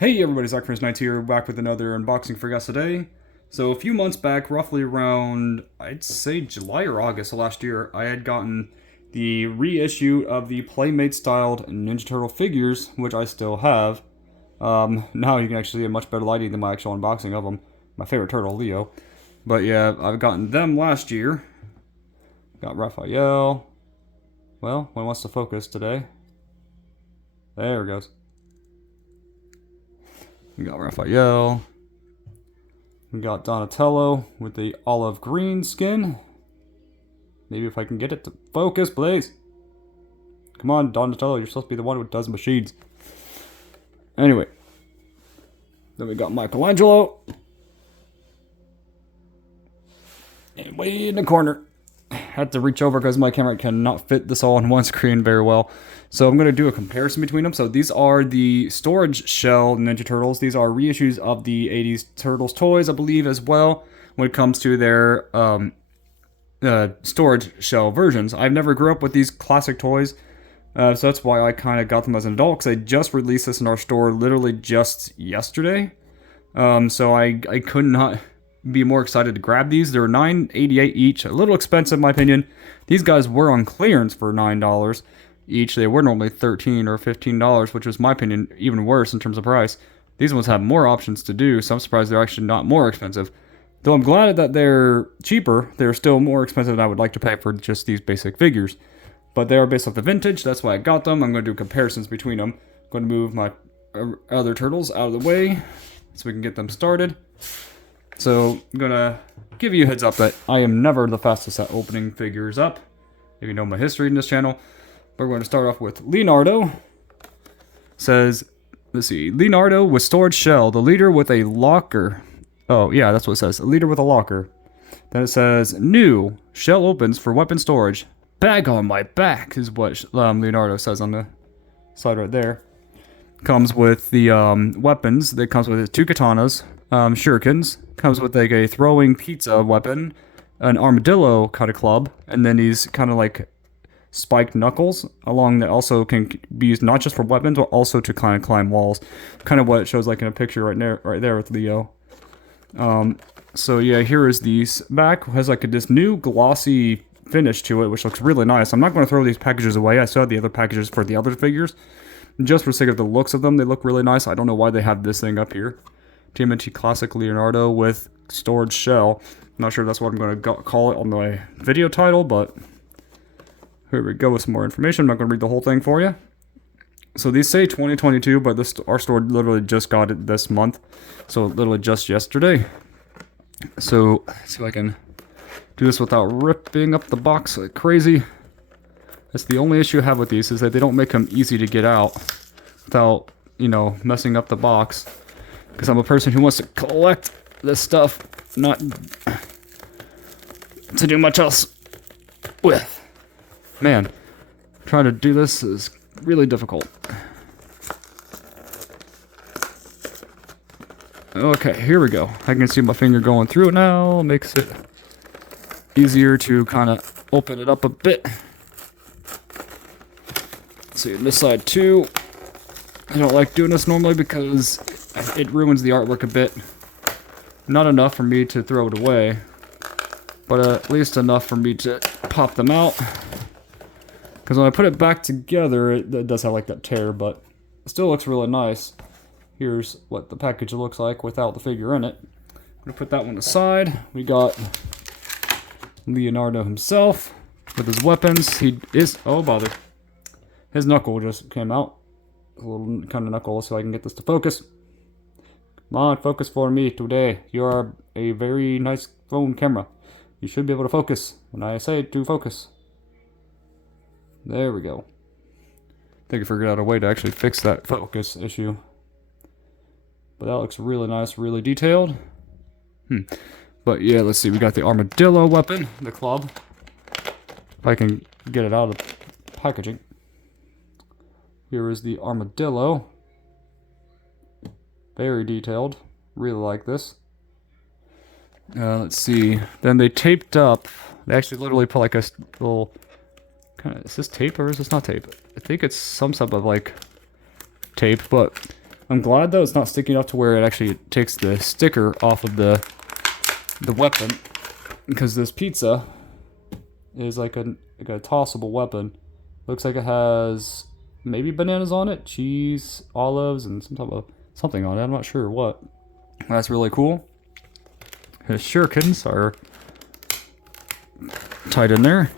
Hey everybody, ZachChris9 here, back with another unboxing for you guys today. So a few months back, roughly around, I'd say July or August of last year, I had gotten the reissue of the Playmate-styled Ninja Turtle figures, which I still have. Now you can actually see a much better lighting than my actual unboxing of them. My favorite turtle, Leo. But yeah, I've gotten them last year. Got Raphael. Well, one wants to focus today. There it goes. We got Raphael. We got Donatello with the olive green skin. Maybe if I can get it to focus, please. Come on, Donatello, you're supposed to be the one who does machines. Anyway. Then we got Michelangelo. And way in the corner. Had to reach over because my camera cannot fit this all on one screen very well. So I'm going to do a comparison between them. So these are the Storage Shell Ninja Turtles. These are reissues of the 80s Turtles toys, I believe, as well, when it comes to their Storage Shell versions. I've never grew up with these classic toys, so that's why I kind of got them as an adult, because they just released this in our store literally just yesterday. So I could not be more excited to grab these. They're $9.88 each, a little expensive in my opinion. These guys were on clearance for $9 each. They were normally $13 or $15, which was, in my opinion, even worse in terms of price. These ones have more options to do, so I'm surprised they're actually not more expensive. Though I'm glad that they're cheaper, they're still more expensive than I would like to pay for just these basic figures. But they are based off the vintage, that's why I got them. I'm going to do comparisons between them. I'm going to move my other turtles out of the way so we can get them started. So I'm going to give you a heads up that I am never the fastest at opening figures up, if you know my history in this channel. We're going to start off with Leonardo. Says, let's see, Leonardo with Storage Shell, the leader with a locker. Oh, yeah, that's what it says, a leader with a locker. Then it says, new, shell opens for weapon storage. Bag on my back, is what Leonardo says on the side right there. Comes with the weapons. That comes with 2 katanas, shurikens. Comes with like a throwing pizza weapon, an armadillo kind of club, and then these kind of like spiked knuckles along that also can be used not just for weapons but also to kind of climb walls. Kind of what it shows like in a picture right there with Leo. So yeah, here is the back. It has like this new glossy finish to it, which looks really nice. I'm not going to throw these packages away. I still have the other packages for the other figures. Just for the sake of the looks of them, they look really nice. I don't know why they have this thing up here. TMNT Classic Leonardo with Storage Shell. I'm not sure if that's what I'm going to call it on my video title, but here we go with some more information. I'm not going to read the whole thing for you. So these say 2022, but our store literally just got it this month. So literally just yesterday. So let's see if I can do this without ripping up the box like crazy. That's the only issue I have with these, is that they don't make them easy to get out without, you know, messing up the box. Because I'm a person who wants to collect this stuff, not to do much else with. Man, trying to do this is really difficult. Okay, here we go. I can see my finger going through it now. Makes it easier to kind of open it up a bit. Let's see, this side too. I don't like doing this normally because it ruins the artwork a bit. Not enough for me to throw it away, but at least enough for me to pop them out. Because when I put it back together, it does have like that tear, but it still looks really nice. Here's what the package looks like without the figure in it. I'm going to put that one aside. We got Leonardo himself with his weapons. He is, oh bother. His knuckle just came out. A little kind of knuckle so I can get this to focus. Come on, focus for me today. You are a very nice phone camera. You should be able to focus when I say to focus. There we go. I think I figured out a way to actually fix that focus issue. But that looks really nice, really detailed. But yeah, let's see. We got the armadillo weapon, the club. If I can get it out of the packaging. Here is the armadillo. Very detailed. Really like this. Let's see. Then they taped up. They actually literally put like a little is this tape or is this not tape? I think it's some type of like tape, but I'm glad though it's not sticky enough to where it actually takes the sticker off of the weapon, because this pizza is like a tossable weapon. Looks like it has maybe bananas on it, cheese, olives, and some type of something on it. I'm not sure what. That's really cool. His shurikens are tied in there.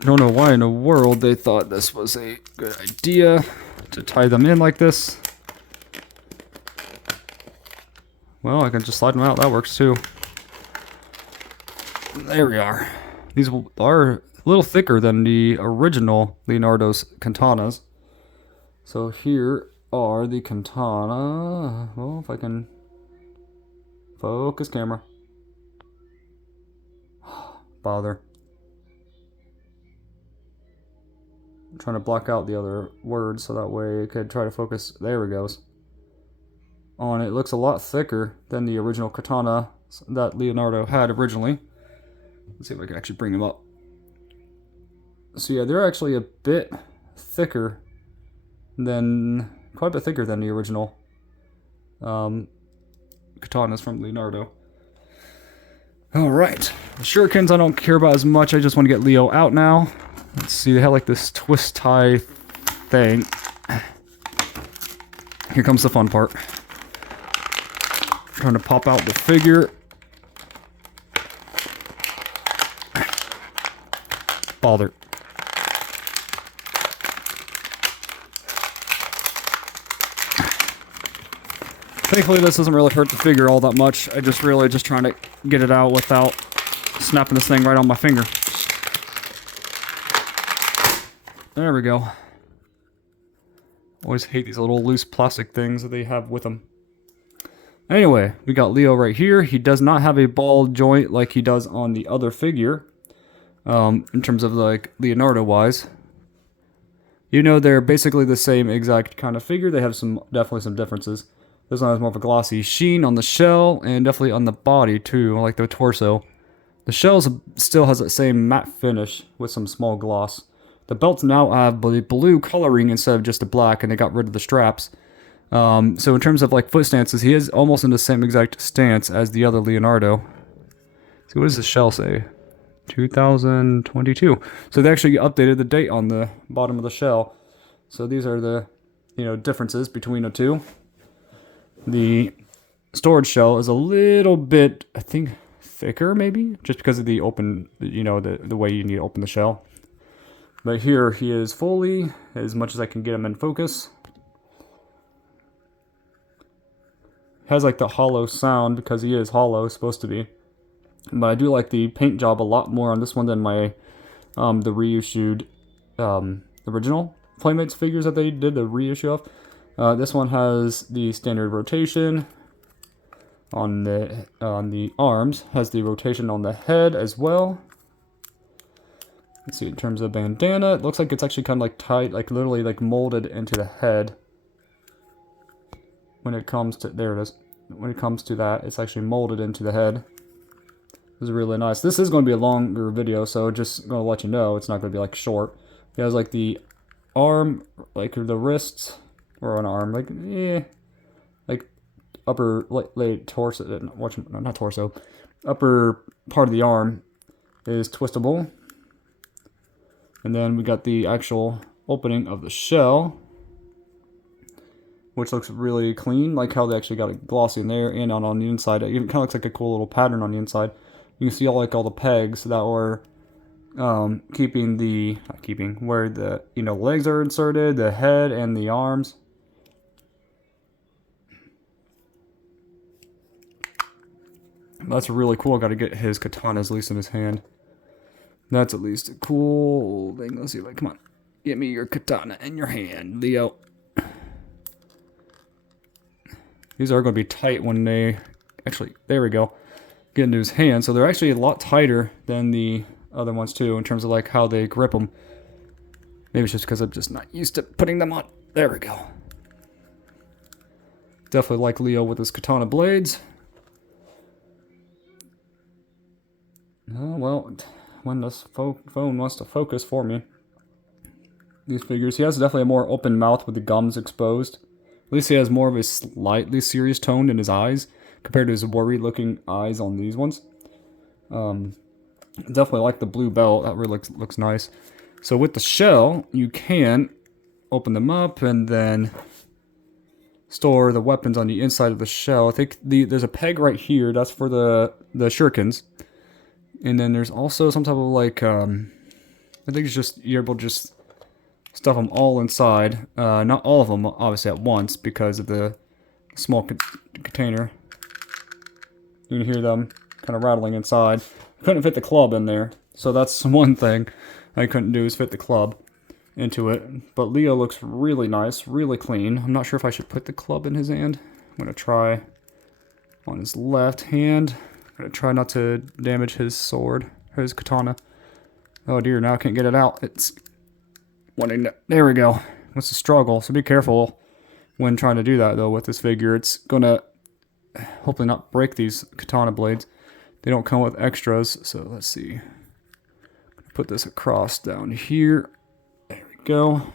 Don't know why in the world they thought this was a good idea to tie them in like this. Well, I can just slide them out. That works too. There we are. These are a little thicker than the original Leonardo's katanas. So here are the katana. Well, if I can focus camera. Bother. I'm trying to block out the other words so that way I could try to focus. There it goes. On it looks a lot thicker than the original katana that Leonardo had originally. Let's see if I can actually bring them up. So yeah, they're actually a bit thicker than, quite a bit thicker than the original katanas from Leonardo. Alright, the shurikens I don't care about as much, I just want to get Leo out now. Let's see, they have like this twist tie thing. Here comes the fun part. Trying to pop out the figure. Bother. Thankfully this doesn't really hurt the figure all that much. I just really just trying to get it out without snapping this thing right on my finger. There we go. Always hate these little loose plastic things that they have with them. Anyway, we got Leo right here. He does not have a ball joint like he does on the other figure. In terms of like Leonardo wise. You know, they're basically the same exact kind of figure. They have definitely some differences. This one has more of a glossy sheen on the shell and definitely on the body too, like the torso. The shell still has that same matte finish with some small gloss. The belts now have blue coloring instead of just the black, and they got rid of the straps. So in terms of like foot stances, he is almost in the same exact stance as the other Leonardo. So what does the shell say? 2022. So they actually updated the date on the bottom of the shell. So these are the, differences between the two. The storage shell is a little bit, I think, thicker maybe, just because of the open, the way you need to open the shell. But here he is fully, as much as I can get him in focus. Has like the hollow sound because he is hollow, supposed to be. But I do like the paint job a lot more on this one than my the reissued original Playmates figures that they did the reissue of. This one has the standard rotation on the arms, has the rotation on the head as well. Let's see, in terms of bandana, it looks like it's actually kind of like tight, like literally like molded into the head. When it comes to, there it is. When it comes to that, it's actually molded into the head. This is really nice. This is going to be a longer video, so just going to let you know, it's not going to be like short. It has like the arm, like the wrists, or an arm, like upper, like torso, not torso, upper part of the arm is twistable. And then we got the actual opening of the shell, which looks really clean, like how they actually got it glossy in there and on the inside. It even kind of looks like a cool little pattern on the inside. You can see all the pegs that were where the legs are inserted, the head and the arms. That's really cool. I got to get his katanas loose in his hand. That's at least a cool thing. Let's see, come on, get me your katana in your hand, Leo. These are going to be tight when they actually, there we go, get into his hand. So they're actually a lot tighter than the other ones too, in terms of like how they grip them. Maybe it's just because I'm just not used to putting them on. There we go. Definitely like Leo with his katana blades. Oh, well, when this phone wants to focus for me. these figures. He has definitely a more open mouth with the gums exposed. At least he has more of a slightly serious tone in his eyes compared to his worried-looking eyes on these ones. Definitely like the blue belt. That really looks nice. So with the shell, you can open them up and then store the weapons on the inside of the shell. I think there's a peg right here. That's for the shurikens. And then there's also some type of like, I think it's just, you're able to just stuff them all inside. Not all of them, obviously, at once because of the small container. You can hear them kind of rattling inside. I couldn't fit the club in there. So that's one thing I couldn't do is fit the club into it. But Leo looks really nice, really clean. I'm not sure if I should put the club in his hand. I'm going to try on his left hand. I'm going to try not to damage his sword, or his katana. Oh dear, now I can't get it out. It's wanting to, there we go. It's a struggle, so be careful when trying to do that though with this figure. It's going to hopefully not break these katana blades. They don't come with extras, so let's see. Put this across down here. There we go.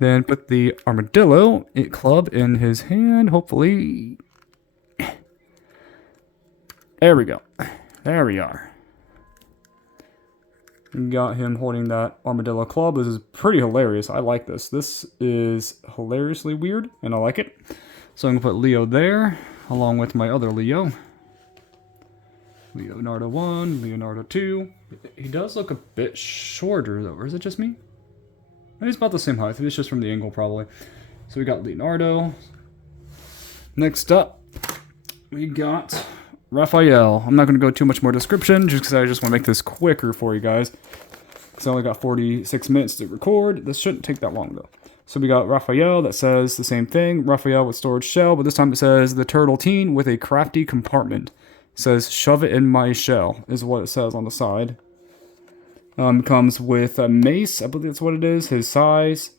Then put the armadillo club in his hand, hopefully. There we go. There we are. Got him holding that armadillo club. This is pretty hilarious. I like this. This is hilariously weird, and I like it. So I'm going to put Leo there, along with my other Leo. Leonardo 1, Leonardo 2. He does look a bit shorter, though. Or is it just me? He's about the same height. It's just from the angle, probably. So we got Leonardo. Next up, we got Raphael. I'm not going to go too much more description, just because I just want to make this quicker for you guys. Because I only got 46 minutes to record. This shouldn't take that long, though. So we got Raphael that says the same thing. Raphael with storage shell, but this time it says the turtle teen with a crafty compartment. It says, shove it in my shell, is what it says on the side. Comes with a mace, I believe that's what it is, his size.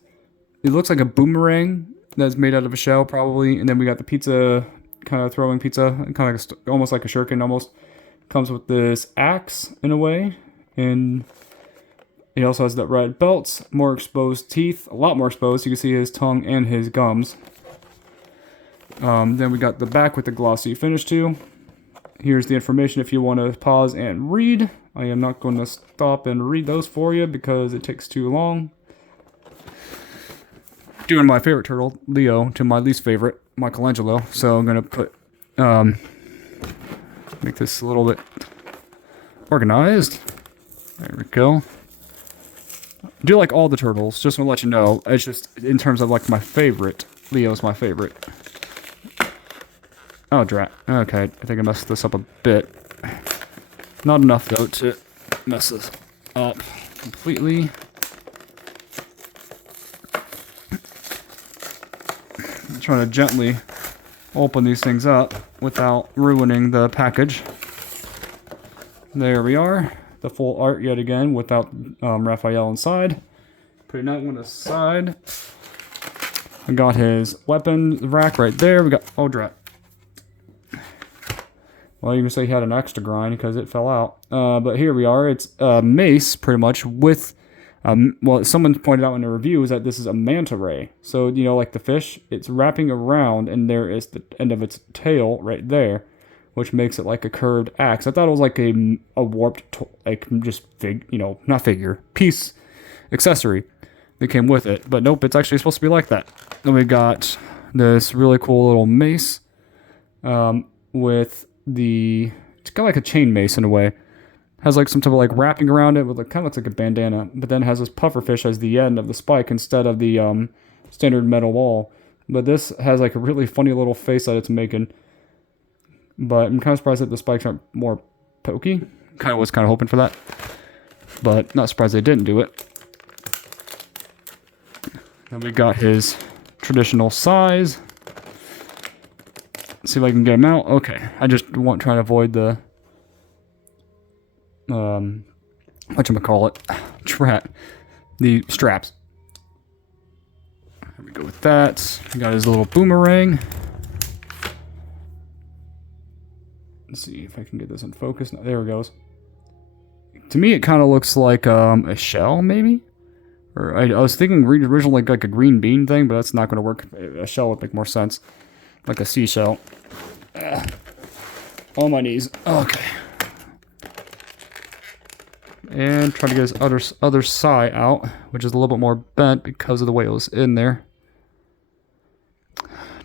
It looks like a boomerang that's made out of a shell, probably. And then we got the pizza, kind of throwing pizza, kind of like almost like a shuriken, almost. Comes with this axe, in a way. And he also has that red belt, more exposed teeth, a lot more exposed. You can see his tongue and his gums. Then we got the back with the glossy finish, too. Here's the information if you want to pause and read. I am not going to stop and read those for you because it takes too long. Doing my favorite turtle, Leo, to my least favorite, Michelangelo. So I'm going to put, make this a little bit organized. There we go. I do like all the turtles, just want to let you know. It's just, in terms of like my favorite, Leo's my favorite. Oh, drat. Okay, I think I messed this up a bit. Not enough, though, to mess this up completely. I'm trying to gently open these things up without ruining the package. There we are. The full art yet again without Raphael inside. Putting that one aside. I got his weapon rack right there. We got... Oh, drat. Well, you can say he had an extra grind because it fell out. But here we are. It's a mace, pretty much, with... well, someone pointed out in a review is that this is a manta ray. So, you know, like the fish, it's wrapping around, and there is the end of its tail right there, which makes it like a curved axe. I thought it was like a warped, like, just, not figure, piece accessory that came with it. But nope, it's actually supposed to be like that. Then we got this really cool little mace with... it's kind of like a chain mace in a way. Has like some type of like wrapping around it with like, kind of looks like a bandana, but then has this pufferfish as the end of the spike instead of the standard metal ball. But this has like a really funny little face that it's making. But I'm kind of surprised that the spikes aren't more pokey. Kind of was hoping for that, but not surprised they didn't do it. Then we got his traditional size. See if I can get him out. Okay, I just try to avoid the whatchamacallit, the straps. There we go with that. We got his little boomerang. Let's see if I can get this in focus. No, there it goes. To me, it kind of looks like a shell, maybe, Or I was thinking originally like a green bean thing, but that's not going to work. A shell would make more sense. Like a seashell. On my knees. Okay. And try to get his other side out, which is a little bit more bent because of the way it was in there.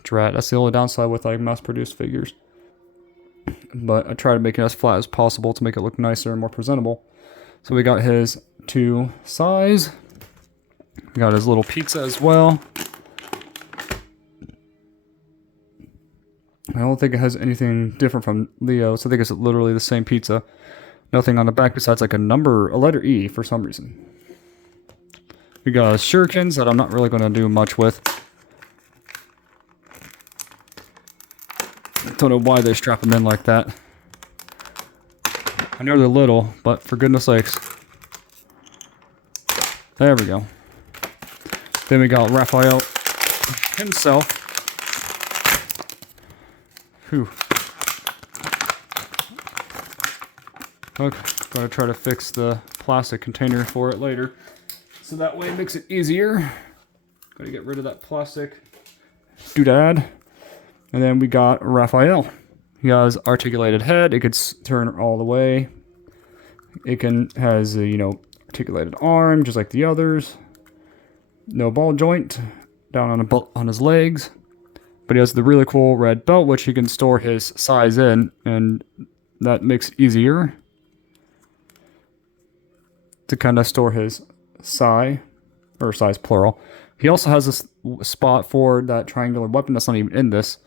Drat, that's the only downside with like mass-produced figures. But I try to make it as flat as possible to make it look nicer and more presentable. So we got his two sides. We got his little pizza as well. I don't think it has anything different from Leo's. I think it's literally the same pizza. Nothing on the back besides like a letter E for some reason. We got shurikens that I'm not really going to do much with. Don't know why they strap them in like that. I know they're little, but for goodness sakes. There we go. Then we got Raphael himself. Whew. Okay, gotta try to fix the plastic container for it later. So that way it makes it easier. Gotta get rid of that plastic doodad. And then we got Raphael. He has articulated head. It could turn all the way. It has a, articulated arm, just like the others. No ball joint down on his legs. But he has the really cool red belt, which he can store his size in, and that makes it easier to kind of store his size plural. He also has this spot for that triangular weapon that's not even in this.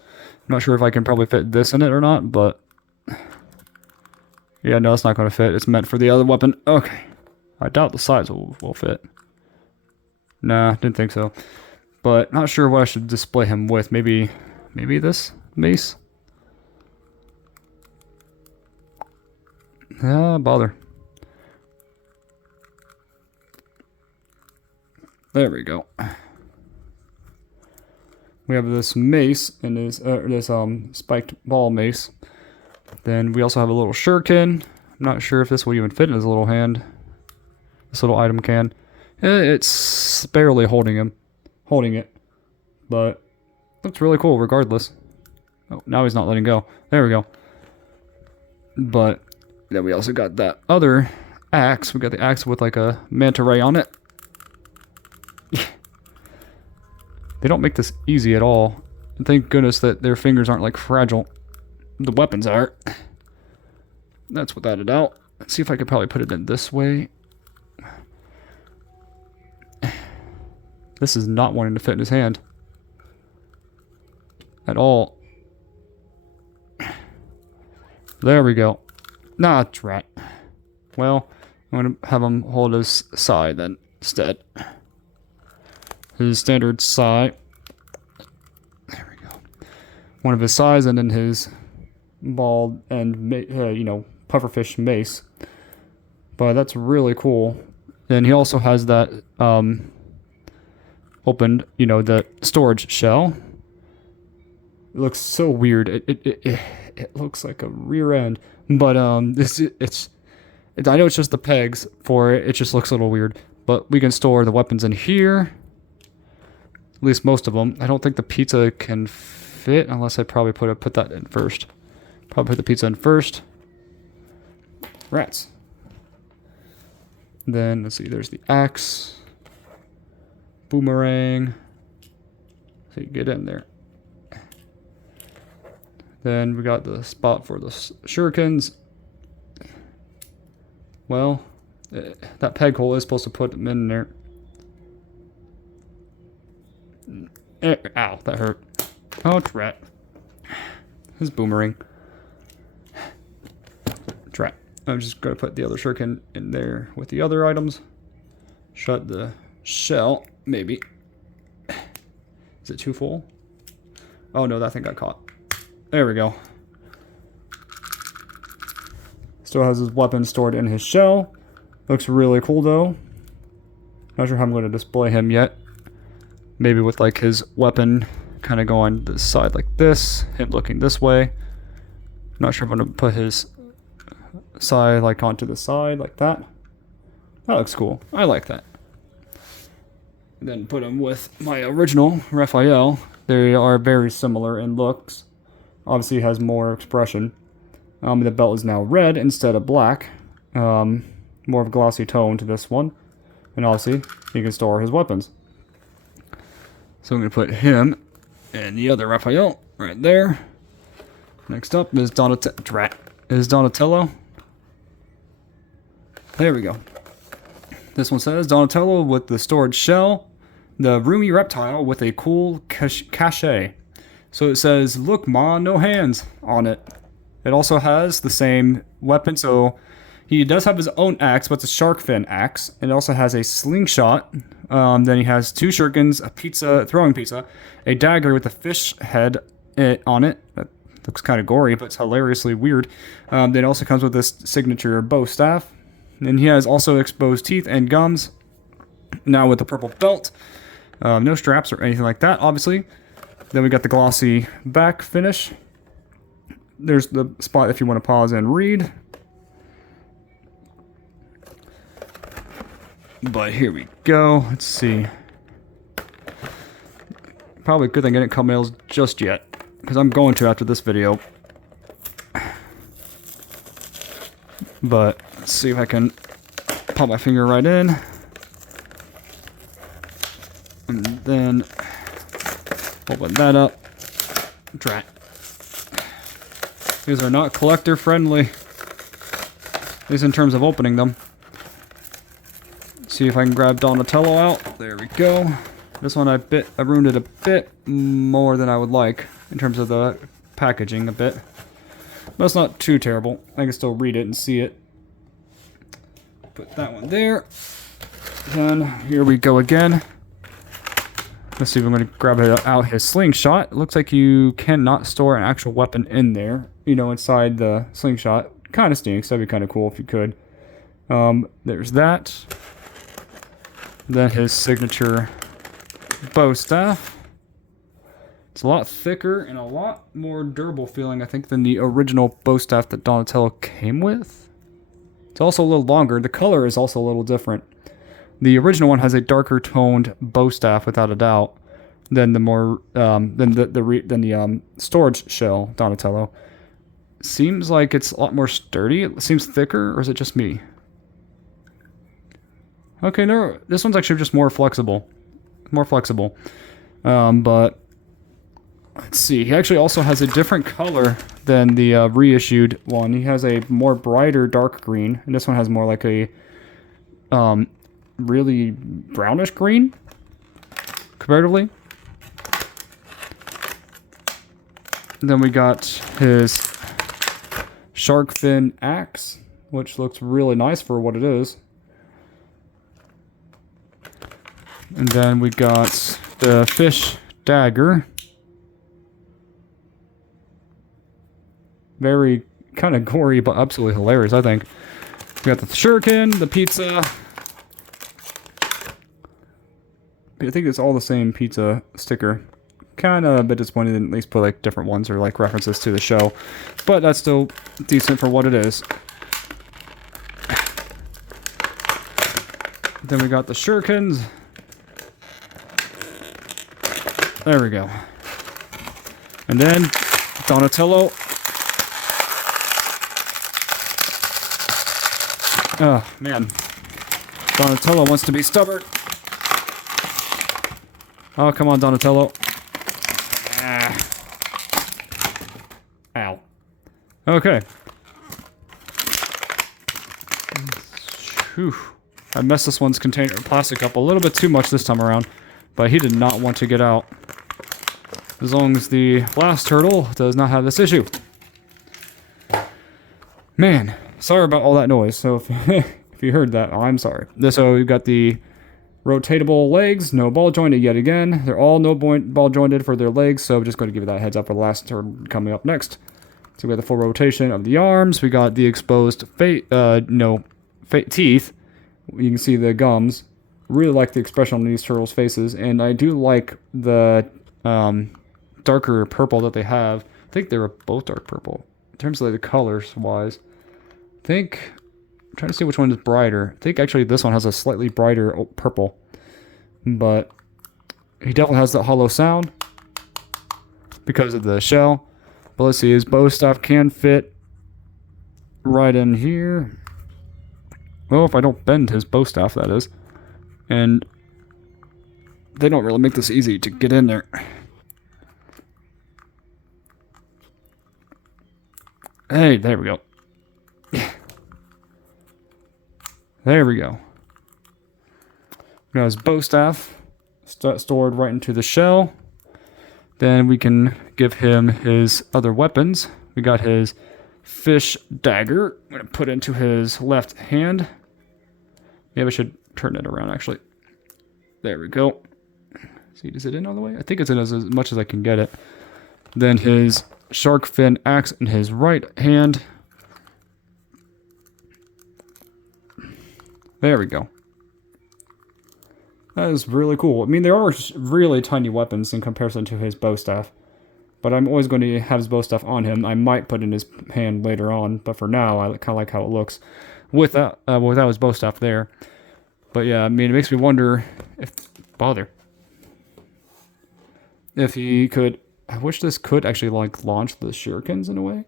I'm not sure if I can probably fit this in it or not, but yeah, no, it's not going to fit. It's meant for the other weapon. Okay. I doubt the size will fit. Nah, didn't think so. But not sure what I should display him with. Maybe this mace? Ah, bother. There we go. We have this mace and this spiked ball mace. Then we also have a little shuriken. I'm not sure if this will even fit in his little hand. This little item can. It's barely holding it, but looks really cool regardless. Oh, now he's not letting go. There we go. But then we also got that other axe. We got the axe with like a manta ray on it. They don't make this easy at all. And thank goodness that their fingers aren't like fragile. The weapons are. That's without a doubt. Let's see if I could probably put it in this way. This is not wanting to fit in his hand. At all. There we go. Nah, drat. Well, I'm going to have him hold his side then, instead. His standard side. There we go. One of his sides and then his ball and, pufferfish mace. But that's really cool. And he also has that, opened, the storage shell. It looks so weird. It looks like a rear end. But, I know it's just the pegs for it. It just looks a little weird. But we can store the weapons in here. At least most of them. I don't think the pizza can fit unless I probably put that in first. Probably put the pizza in first. Rats. Then, let's see, there's the axe. Boomerang. So you get in there. Then we got the spot for the shurikens. Well, that peg hole is supposed to put them in there. Ow, that hurt. Oh, drat. His boomerang. Drat. I'm just going to put the other shuriken in there with the other items. Shut the shell, maybe. Is it too full? Oh no, that thing got caught. There we go. Still has his weapon stored in his shell. Looks really cool though. Not sure how I'm going to display him yet. Maybe with like his weapon kind of going this side like this, him looking this way. Not sure if I'm going to put his side like onto the side like that. That looks cool. I like that. And then put them with my original Raphael. They are very similar in looks. Obviously, it has more expression. The belt is now red instead of black. More of a glossy tone to this one. And obviously, he can store his weapons. So I'm going to put him and the other Raphael right there. Next up is Donatello. There we go. This one says, Donatello with the storage shell, the roomy reptile with a cool cachet. So it says, look ma, no hands on it. It also has the same weapon, so he does have his own axe, but it's a shark fin axe. It also has a slingshot. Then he has 2 shurikens, a throwing pizza, a dagger with a fish head on it. That looks kind of gory, but it's hilariously weird. Then it also comes with this signature bow staff. And he has also exposed teeth and gums. Now with the purple belt. No straps or anything like that, obviously. Then we got the glossy back finish. There's the spot if you want to pause and read. But here we go. Let's see. Probably a good thing I didn't cut nails just yet, because I'm going to after this video. But let's see if I can pop my finger right in. And then open that up. Drat. These are not collector friendly. At least in terms of opening them. See if I can grab Donatello out. There we go. This one I ruined it a bit more than I would like in terms of the packaging a bit. But it's not too terrible. I can still read it and see it. Put that one there. Then here we go again. Let's see if I'm going to grab out his slingshot. It looks like you cannot store an actual weapon in there. You know, inside the slingshot. Kind of stinks. That'd be kind of cool if you could. There's that. Then his signature bow staff. It's a lot thicker and a lot more durable feeling, I think, than the original bow staff that Donatello came with. It's also a little longer. The color is also a little different. The original one has a darker toned bow staff, without a doubt, than the more than the storage shell Donatello. Seems like it's a lot more sturdy. It seems thicker, or is it just me? Okay, no, this one's actually just more flexible. But let's see. He actually also has a different color than the reissued one. He has a more brighter dark green, and this one has more like a really brownish green, comparatively. And then we got his shark fin axe, which looks really nice for what it is. And then we got the fish dagger. Very kind of gory, but absolutely hilarious, I think. We got the shuriken, the pizza. I think it's all the same pizza sticker. Kind of a bit disappointed they didn't at least put like different ones or like references to the show. But that's still decent for what it is. Then we got the shurikens. There we go. And then Donatello. Oh, man. Donatello wants to be stubborn. Oh, come on, Donatello. Ah. Ow. Okay. Whew. I messed this one's container plastic up a little bit too much this time around, but he did not want to get out. As long as the last turtle does not have this issue. Man, sorry about all that noise. So if you heard that, I'm sorry. So we've got the rotatable legs, no ball jointed yet again. They're all no ball jointed for their legs, so I'm just going to give you that heads up for the last turn coming up next. So we got the full rotation of the arms. We got the exposed teeth. You can see the gums. Really like the expression on these turtles' faces, and I do like the darker purple that they have. I think they were both dark purple in terms of like the colors wise. I'm trying to see which one is brighter. I think actually this one has a slightly brighter purple. but he definitely has that hollow sound because of the shell. But let's see, his bow staff can fit right in here. Well, if I don't bend his bow staff, that is. And they don't really make this easy to get in there. Hey, there we go. There we go. Got his bow staff stored right into the shell. Then we can give him his other weapons. We got his fish dagger. I'm going to put into his left hand. Maybe I should turn it around, actually. There we go. See, is it in all the way? I think it's in as much as I can get it. Then his shark fin axe in his right hand. There we go. That is really cool. I mean, they are really tiny weapons in comparison to his bow staff. But I'm always going to have his bow staff on him. I might put it in his hand later on. But for now, I kind of like how it looks without his bow staff there. But yeah, I mean, it makes me wonder if... Bother. If he could... I wish this could actually, like, launch the shurikens in a way.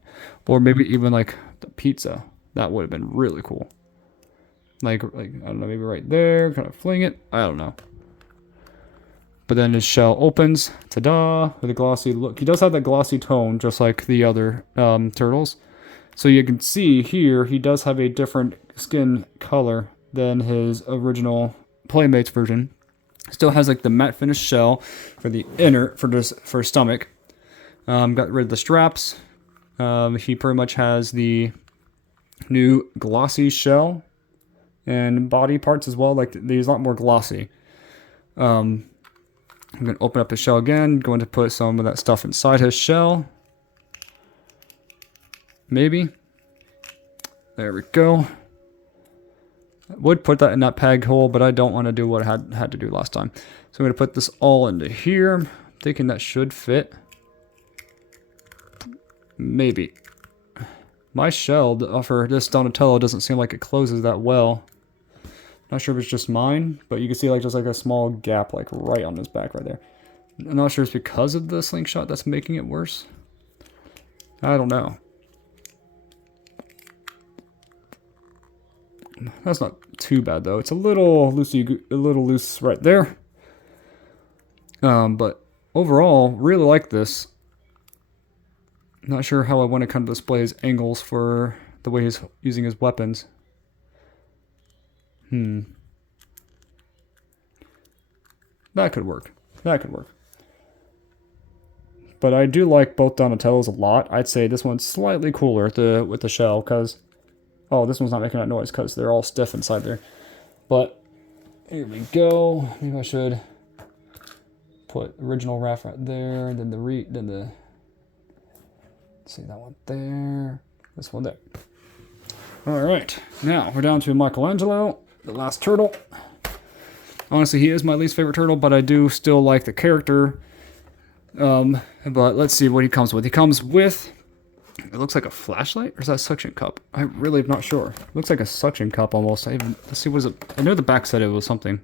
Or maybe even, like, the pizza. That would have been really cool. Like, I don't know, maybe right there, kind of fling it. I don't know. But then his shell opens, ta-da, with a glossy look. He does have that glossy tone, just like the other turtles. So you can see here, he does have a different skin color than his original Playmates version. Still has like the matte finish shell for the inner, for his stomach. Got rid of the straps. He pretty much has the new glossy shell. And body parts as well, like these a lot more glossy. I'm going to open up his shell again. Going to put some of that stuff inside his shell. Maybe. There we go. I would put that in that peg hole, but I don't want to do what I had to do last time. So I'm going to put this all into here. I'm thinking that should fit. Maybe. My shell for this Donatello doesn't seem like it closes that well. Not sure if it's just mine, but you can see like just like a small gap like right on his back right there. I'm not sure it's because of the slingshot that's making it worse. I don't know. That's not too bad though. It's a little loose right there. But overall, really like this. Not sure how I want to kind of display his angles for the way he's using his weapons. That could work. That could work. But I do like both Donatellos a lot. I'd say this one's slightly cooler with the shell, because... Oh, this one's not making that noise because they're all stiff inside there. But, here we go. Maybe I should put original Raph right there, then the... Let's see, that one there. This one there. Alright, now we're down to Michelangelo, the last turtle. Honestly, he is my least favorite turtle, but I do still like the character. But let's see what he comes with. He comes with, it looks like a flashlight, or is that a suction cup? I really am not sure. It looks like a suction cup almost. Let's see, what is it? I know the back said it was something.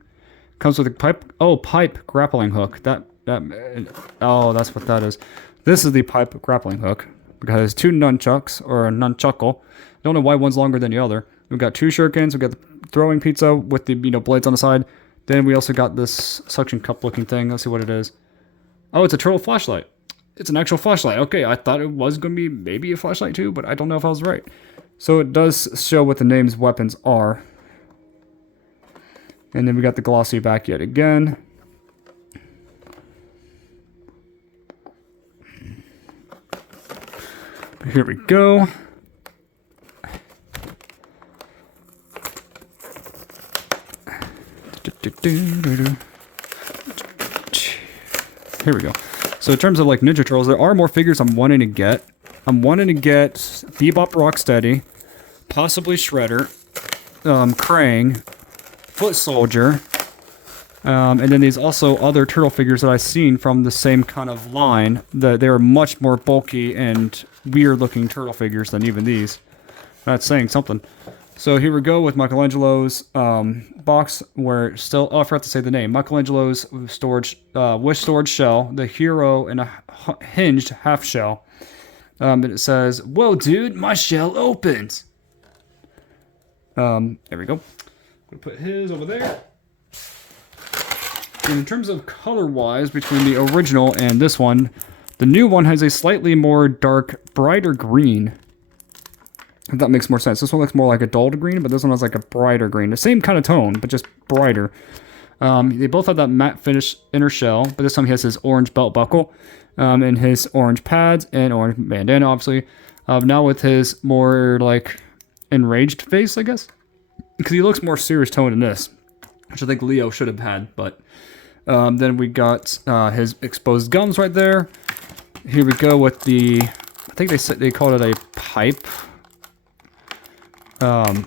Comes with a pipe, pipe grappling hook. Oh, that's what that is. This is the pipe grappling hook, because two nunchucks, or a nunchuckle. Don't know why one's longer than the other. We've got two shurikens. We've got the throwing pizza with the blades on the side. Then we also got this suction cup looking thing. Let's see what it is. Oh, it's a turtle flashlight. It's an actual flashlight. Okay, I thought it was going to be maybe a flashlight too, but I don't know if I was right. So it does show what the name's weapons are. And then we got the glossy back yet again. Here we go. Here we go. So in terms of like Ninja Turtles, there are more figures I'm wanting to get. I'm wanting to get Bebop Rocksteady, possibly Shredder, Krang, Foot Soldier, and then there's also other turtle figures that I've seen from the same kind of line. They are much more bulky and weird looking turtle figures than even these. That's saying something. So here we go with Michelangelo's box, where still, oh, I forgot to say the name. Michelangelo's storage, wish storage shell, the hero in a hinged half shell. And it says, "Whoa, dude, my shell opened." There we go. I'm gonna put his over there. And in terms of color-wise, between the original and this one, the new one has a slightly more dark, brighter green. If that makes more sense. This one looks more like a dulled green, but this one has like a brighter green. The same kind of tone, but just brighter. They both have that matte finish inner shell, but this time he has his orange belt buckle, and his orange pads, and orange bandana, obviously. Now with his more, like, enraged face, I guess. Because he looks more serious toned in this, which I think Leo should have had, but... then we got his exposed gums right there. Here we go with the... I think they called it a pipe. What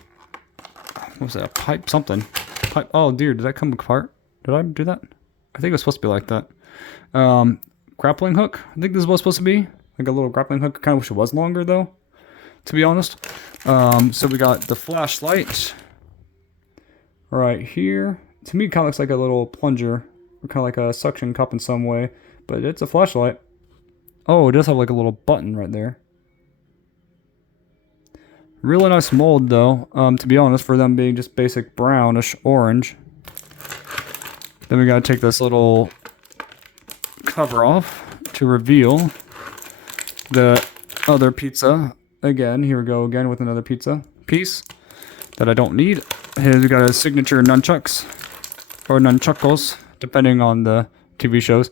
was that? A pipe something. Pipe. Oh dear, did that come apart? Did I do that? I think it was supposed to be like that. Grappling hook. I think this is what it's supposed to be. Like a little grappling hook. I kind of wish it was longer though, to be honest. So we got the flashlight right here. To me, it kind of looks like a little plunger, or kind of like a suction cup in some way, but it's a flashlight. Oh, it does have like a little button right there. Really nice mold though, to be honest, for them being just basic brownish orange. Then we gotta take this little cover off to reveal the other pizza. Again, here we go again with another pizza piece that I don't need. Here we got a signature nunchucks, or nunchuckles, depending on the TV shows.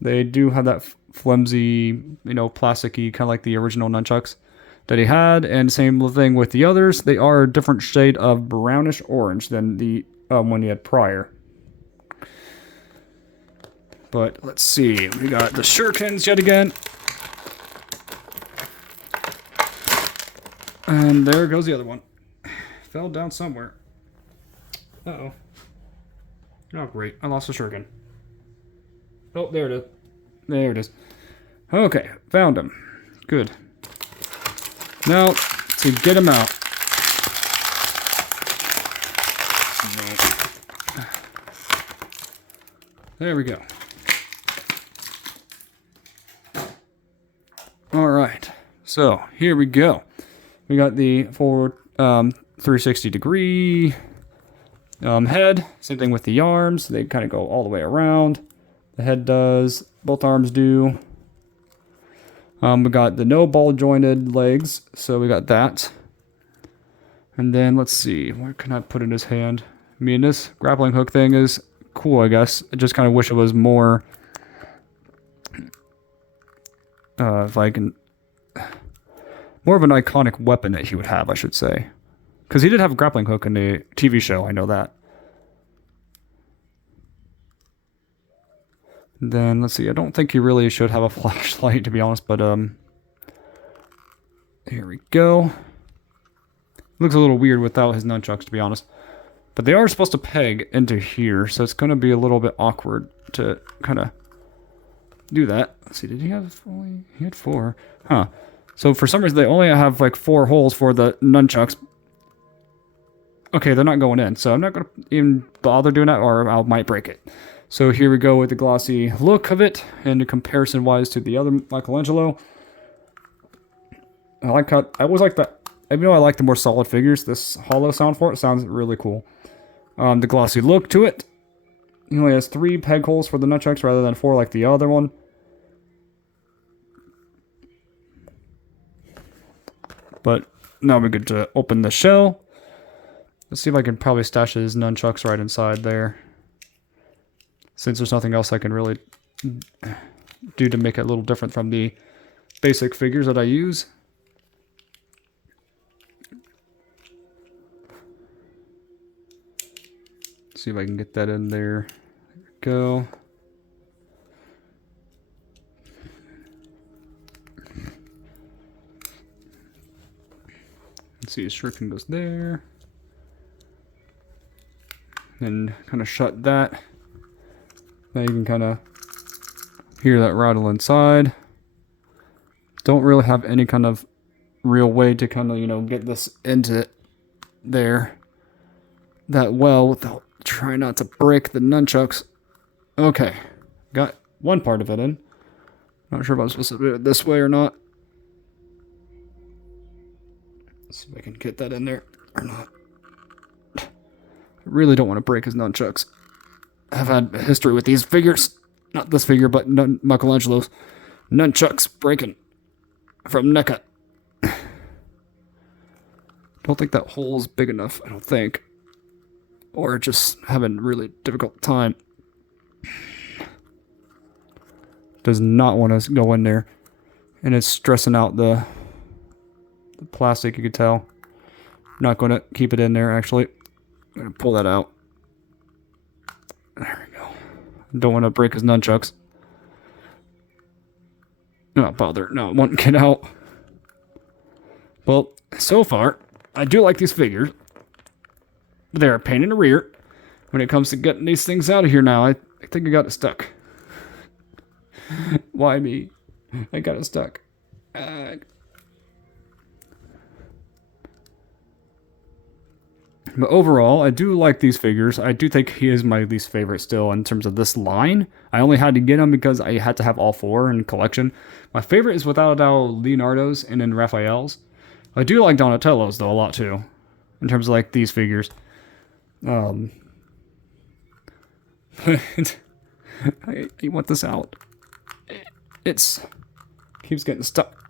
They do have that flimsy, you know, plasticky, kind of like the original nunchucks that he had, and same thing with the others. They are a different shade of brownish orange than the one he had prior. But let's see, we got the shurikens yet again. And there goes the other one. Fell down somewhere. Uh-oh. Oh, great. I lost the shuriken. Oh, there it is. There it is. Okay, found him. Good. Now, to get him out. There we go. Alright, so here we go. We got the forward 360 degree head. Same thing with the arms. They kind of go all the way around. The head does. Both arms do. We got the no ball jointed legs, so we got that. And then let's see, where can I put in his hand? I mean, this grappling hook thing is cool, I guess. I just kind of wish it was more, like more of an iconic weapon that he would have, I should say. Because he did have a grappling hook in the TV show, I know that. Then, let's see, I don't think he really should have a flashlight, to be honest, but, here we go. Looks a little weird without his nunchucks, to be honest. But they are supposed to peg into here, so it's going to be a little bit awkward to kind of do that. Let's see, did he have only... He had 4. Huh. So for some reason, they only have, like, 4 holes for the nunchucks. Okay, they're not going in, so I'm not going to even bother doing that, or I might break it. So here we go with the glossy look of it, and comparison-wise to the other Michelangelo. I always like that. Even though I like the more solid figures, this hollow sound for it sounds really cool. The glossy look to it. He only has 3 peg holes for the nunchucks rather than 4 like the other one. But now we're good to open the shell. Let's see if I can probably stash his nunchucks right inside there. Since there's nothing else I can really do to make it a little different from the basic figures that I use. See if I can get that in there. There we go. Let's see, his shuriken goes there. And kind of shut that. Now you can kind of hear that rattle inside. Don't really have any kind of real way to kind of, you know, get this into there that well without trying not to break the nunchucks. Okay, got one part of it in. Not sure if I'm supposed to do it this way or not. Let's see if I can get that in there or not. I really don't want to break his nunchucks. I've had a history with these figures. Not this figure, but Michelangelo's. Nunchucks breaking from NECA. Don't think that hole is big enough, I don't think. Or just having a really difficult time. Does not want to go in there. And it's stressing out the plastic, you could tell. Not going to keep it in there, actually. I'm going to pull that out. There we go. Don't want to break his nunchucks. Not bother. No, one get out. Well, so far, I do like these figures. They're a pain in the rear. When it comes to getting these things out of here now, I think I got it stuck. Why me? I got it stuck. But overall, I do like these figures. I do think he is my least favorite still in terms of this line. I only had to get him because I had to have all four in collection. My favorite is without a doubt Leonardo's and then Raphael's. I do like Donatello's though a lot too, in terms of like these figures. I want this out. It's keeps getting stuck.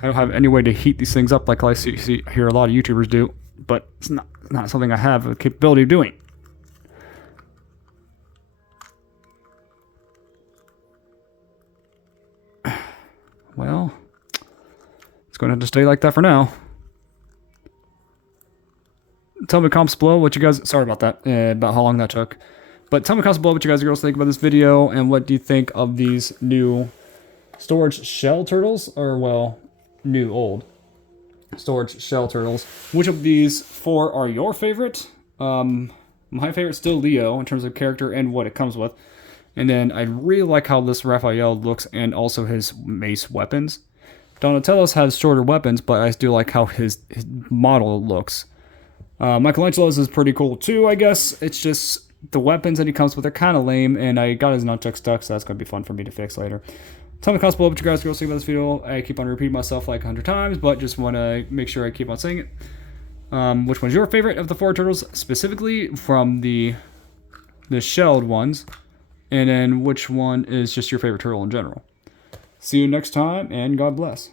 I don't have any way to heat these things up like I hear a lot of YouTubers do, but it's not something I have the capability of doing. Well, it's going to have to stay like that for now. Tell me in the comments below what you guys... Sorry about that, about how long that took. But tell me in the comments below what you guys and girls think about this video, and what do you think of these new storage shell turtles, or, well, new old storage shell turtles. Which of these four are your favorite? My favorite's still Leo in terms of character and what it comes with. And then I really like how this Raphael looks and also his mace weapons. Donatello's has shorter weapons, but I do like how his model looks. Michelangelo's is pretty cool too, I guess. It's just the weapons that he comes with are kind of lame, and I got his nunchuck stuck, so that's going to be fun for me to fix later. Tell me in the comments below what you guys are going to think about this video. I keep on repeating myself like 100 times, but just want to make sure I keep on saying it. Which one's your favorite of the four turtles, specifically from the shelled ones? And then which one is just your favorite turtle in general? See you next time, and God bless.